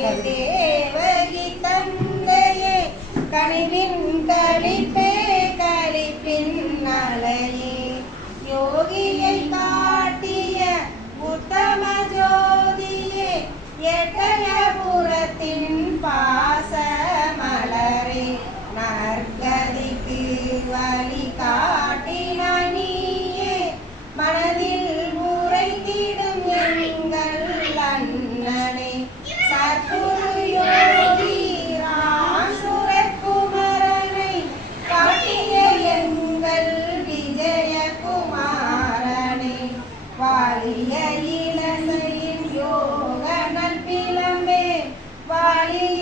தேவகி தந்தையே கனிவின் கழிப்பே கழிப்பின் அலையே யோகியை காட்டிய உத்தம ஜோதியே எட்டயபுரத்தின் பாச மலரே நற்கதிக்கு வழி காட்டினாய் நீயே மனதில் உரைத்திடும் எங்கள் அண்ணனே சத்குரு யோகி ராசுரகுமரனை காட்டிய எங்கள் விஜயகுமாரனே வாழிய இளசையின் யோக நற்பிலம்பே வாழிய